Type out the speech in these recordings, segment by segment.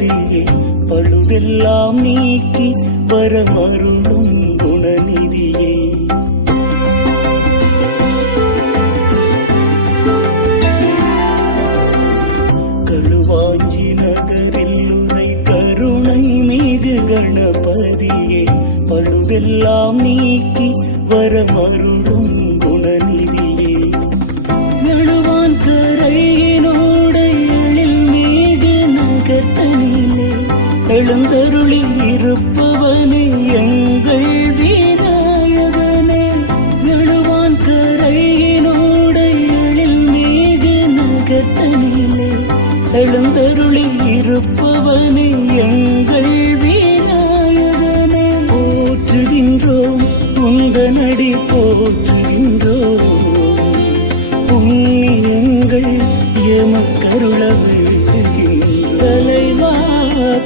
கணபதியே பழுதெல்லாம் நீக்கி வரமருளும் குணநிதியே களுவாஞ்சி நகரில் உரை கருணை மிகு கணபதியே பழுதெல்லாம் நீக்கி வரமருளும் குணநிதியே நடுவான் கரையினோட எழில் மிகு நகர்த்தனிலே எழுந்தருளி இருப்பவனே எங்கள் விநாயகனே நடுவான் கரையினோட எழில் மிகு நகர்த்தனிலே எழுந்தருளி இருப்பவனே எங்கள் விநாயகனே போற்றுகின்றோம் உந்தனடி போற்றுகின்றோம் புண்ணியங்கள் எமக்கருள வேண்டுகின்ற தலைவா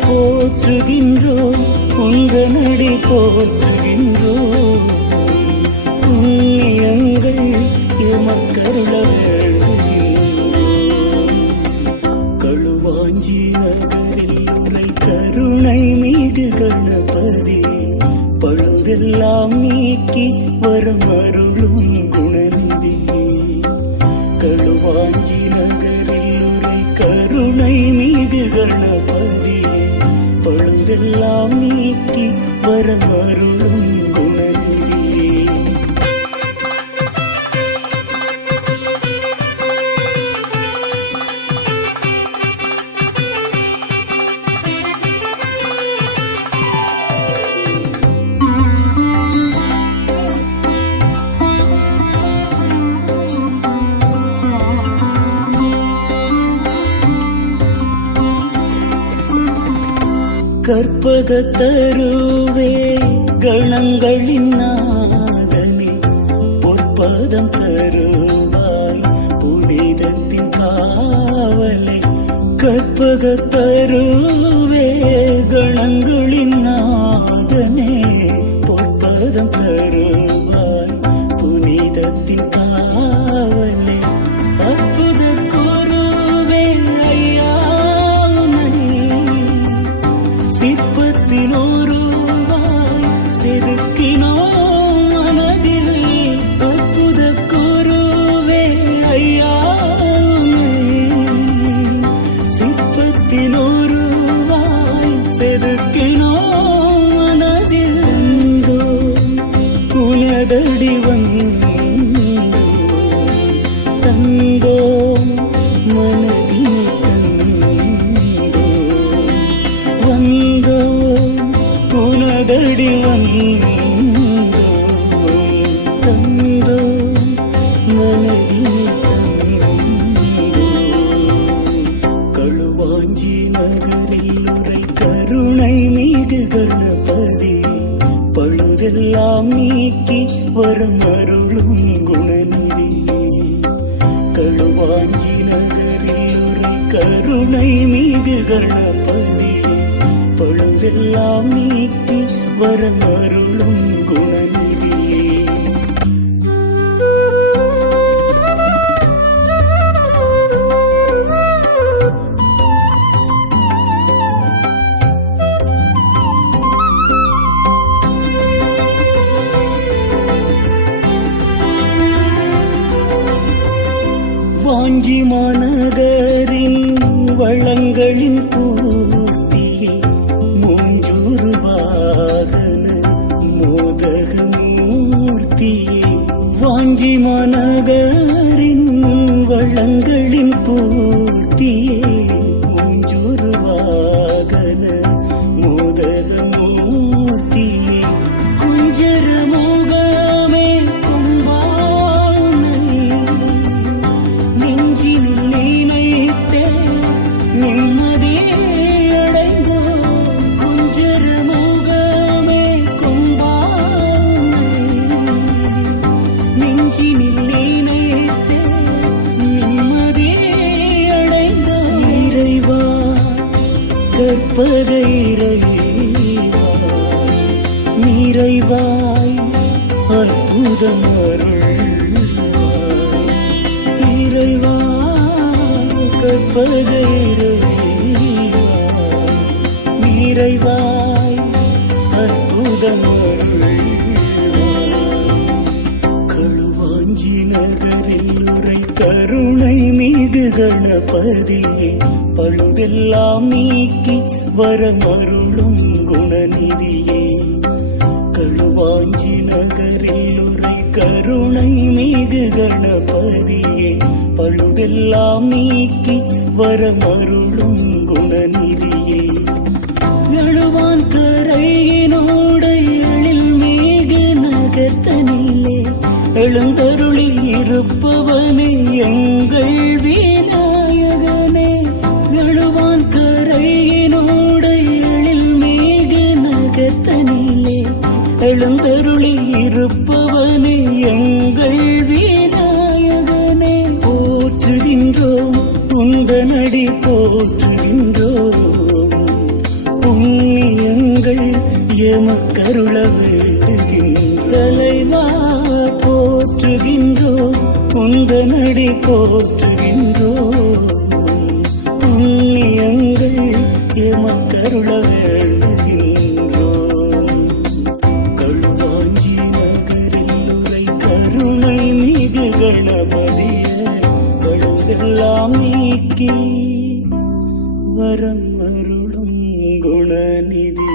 போற்றுகின்றோம் உந்தனடி போற்றுகின்றோம் புண்ணியங்கள் எமக்கருள வேண்டுகின்றோம் களுவாஞ்சி நகரில் உரை கருணை மிகு கணபதி பழுதெல்லாம் நீக்கி வரமருளும் குணநிதி களுவாஞ்சி நகரில் உரை கருணை மிகு கணபதி பழுதெல்லாம் நீக்கி வரமருளும் குணநிதியே கற்பகத்தருவே கணங்களின் நாதனே பொற்பதம் தருவாய் புனிதத்தின் காவலே கற்பகத்தருவே கணங்களின் நாதனே பொற்பதம் தருவாய் புனிதத்தின் காவலே அற்புத குருவே ஐயா சிற்பத்தினோருவாய் செதுக்கினோம் மனதில் அற்புத குருவே ஐயா சிற்பத்தினோருவாய் செதுக்கினோம் மனதில் வந்தோ உனதடி தந்தோ மனதினை வந்தோ உனதடி தந்தோ மனதினை தந்தோ களுவாஞ்சி நகரில் உரை கருணை மிகு கணபதி பழுதெல்லாம் நீக்கி வரமருளும் குணநிதி களுவாஞ்சி நகரில் உரை கருணை மிகு கணபதி பழுதெல்லாம் நீக்கி வரமருளும் குணநிதியே வாஞ்சி மாநகரின் வளங்களின் பூர்த்தியே மூஞ்சூறு வாகன மோதக மூர்த்தியே வாஞ்சி மாநகரின் வளங்களின் பூர்த்தியே மூஞ்சூறு வாகன மோதக மூர்த்தியே குஞ்சர மோகமே கொம்பானை நெஞ்சினில் நினைத்தே நிம்மதி அடைந்தோ குஞ்சர மோகமே கொம்பானை நெஞ்சினில் நினைத்தே நிம்மதி அடைந்தோ இறைவா கற்பக இறைவா நிறைவாய் அற்புதம் அருள்வாய் இறைவா கற்பக இறைவா நிறைவாய் அற்புதம் களுவாஞ்சி நகரில் உரை கருணை மிகு கணபதியே பழுதெல்லாம் நீக்கி வரமருளும் குணநிதியே களுவாஞ்சி நகரில் உரை கருணை மிகு கணபதியே பழுதெல்லாம் நீக்கி வரமருளும் குணநிதியே எழுவான் கரையினோடு எழில் மிகு நகர்த்தனிலே எழுந்தருளி இருப்பவனே எங்கள் விநாயகனே எழுவான் கரையினோடு எழில் மிகு நகர்த்தனிலே எழுந்தருளி இருப்பவனே எங்கள் விநாயகனே போற்றுகின்றோம் உந்தனடி போற்றுகின்றோம் புண்ணியங்கள் எமக்கருள வேண்டுகின்ற தலைவா போற்றுகின்றோம் உந்தனடி போற்றுகின்றோம் புண்ணியங்கள் எமக்கருள வேண்டுகின்றோம் களுவாஞ்சி நகரில் உரை கருணை மிகு கணபதியே பழுதெல்லாம் நீக்கி வரம் அருளும் குணநிதி